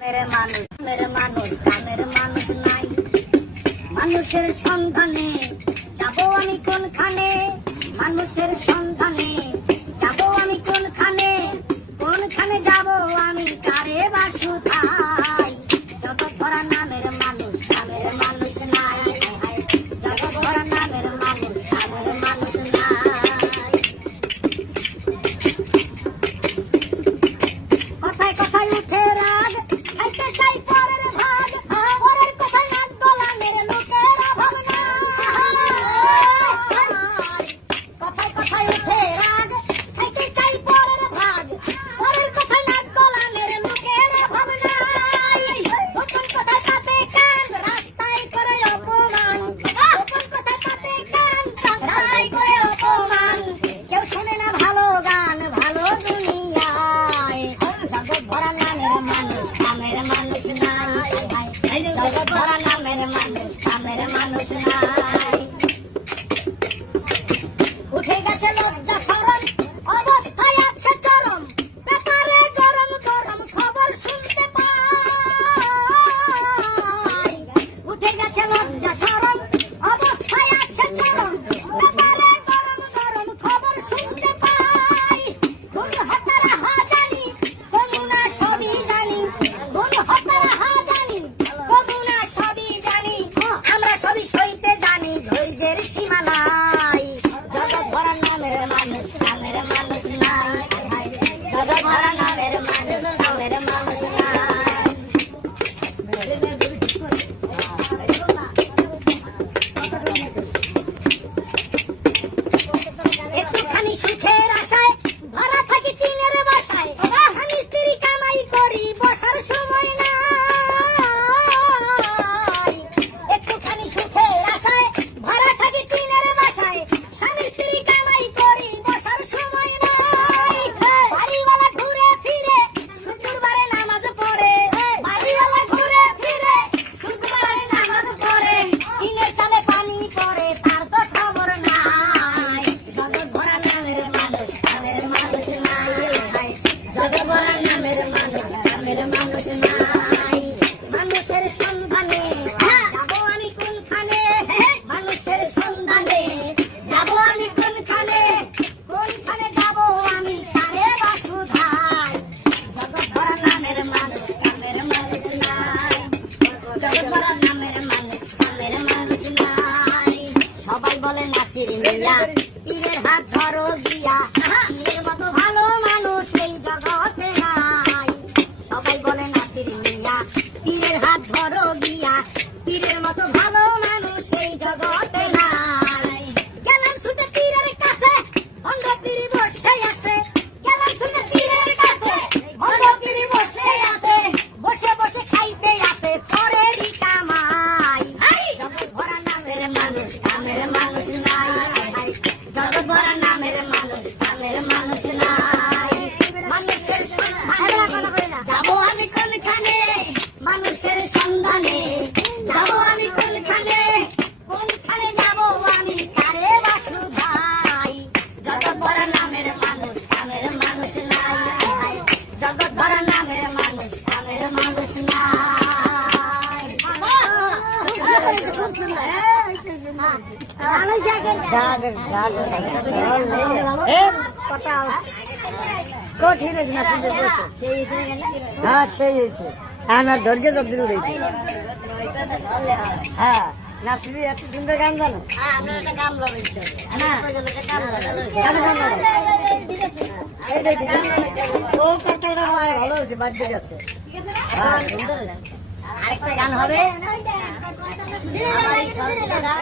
মেরে মানুষ কামের মানুষ নাই। মানুষের সন্ধানে যাব আমি কোনখানে, মানুষের সন্ধানে যাব আমি কোনখানে, কোনখানে যাব আমি কারে বাসুধাই। জগৎ ভরা নামের মানুষ কামের মানুষ নাই, জগৎ ভরা নামের মানুষ কামের মানুষ নাই। কথায় কথায় উঠে রাগ, খাইতে চাই পরের ভাগ, পরের কথায় নাক গলানের লোকেরা ভাবনা। কথায় কথায় উঠে রাগ, খাইতে চাই পরের ভাগ, পরের কথায় নাক গলানের লোকেরা ভাবনা। গোপন কথায় তাতে কান, রাস্তায় করে অপমান, গোপন কথায় তাতে কান, রাস্তায় করে অপমান। কেউ শোনে না ভালো গান, ভালো দুনিয়ায়। জগৎ ভরা নামের মানুষ কামের মানুষ নাই, জগৎ ভরা নামের মানুষ কামের মানুষ নাই। উঠে গেছে লজ্জা শরম, অবস্থায় আছে চরম, ব্যাপারে গরম গরম খবর শুনতে পাই। উঠে গেছে লজ্জা শরম, অবস্থায় আছে চরম, ব্যাপারে গরম গরম খবর শুনতে পাই। কোন হতারা হা জানি, কমুনা সবই জানি, কোন হতারা হা জানি, কমুনা সবই জানি। আমরা সবই সইতে জানি, ধৈর্যের সীমা নাই। জগৎ ভরা নামের মানুষ কামের মানুষ নাই, জগৎ ভরা নামের মানুষ কামের মানুষ নাই। একটুখানি সুখের আশায় ভরা থাকি টিনের বাসায়, স্বামী স্ত্রী কামাই করি বসার সময় নাই। একটুখানি সুখের আশায় ভরা থাকি টিনের বাসায়, স্বামী স্ত্রী কামাই করি বসার সময় নাই। বাড়িওয়ালা ঘুরে ফিরে শুক্রবারে নামাজ পড়ে, বাড়িওয়ালা ঘুরে ফিরে শুক্রবারে নামাজ পড়ে, টিনের চালে পানি পড়ে তার তো খবর নাই। জগৎ ভরা নামের মানুষ কামের মানুষ নাই, জগৎ ভরা নামের মানুষ কামের মানুষ নাই। মানুষের সন্ধানে যাব আমি কোনখানে, মানুষের সন্ধানে যাব আমি কোনখানে, কোনখানে যাব আমি কারে বাসুধাই। জগৎ ভরা নামের মানুষ কামের মানুষ নাই, জগৎ ভরা নামের মানুষ কামের মানুষ নাই। সবাই বলে নাসির মিয়া, পীরের হাত ধরো গিয়া, পীরের মতো ভালো মানুষ এই জগতে নাই। সবাই বলে নাসির মিয়া, পীরের হাত ধরো গিয়া, পীরের মতো ভালো মানুষ এই জগতে নাই। গেলাম ছুটে পীরের কাছে, ভণ্ড পীর বসে আছে, গেলাম ছুটে পীরের কাছে, ভণ্ড পীর বসে আছে, বসে বসে খাইতে আছে পরেরই কামাই। জগৎ ভরা নামের মানুষ কামের মানুষ নাই, জগৎ ভরা নামের মানুষ কামের মানুষ নাই। মানুষের সন্ধানে যাব আমি কোনখানে, মানুষের সন্ধানে যাব আমি কোনখানে, কোনখানে যাব আমি কারে বাসুধাই। জগৎ ভরা নামের মানুষ কামের মানুষ নাই, জগৎ ভরা নামের মানুষ কামের মানুষ নাই। কঠিন হয়েছে না, হ্যাঁ সেই হয়েছে। হ্যাঁ না ধৈর্য সব দিন রয়েছে। হ্যাঁ না তুমি এত সুন্দর গান জানো। ও কথাটা ভালো হয়েছে, বাদ দিয়ে যাচ্ছে। আরেকটা গান হবে।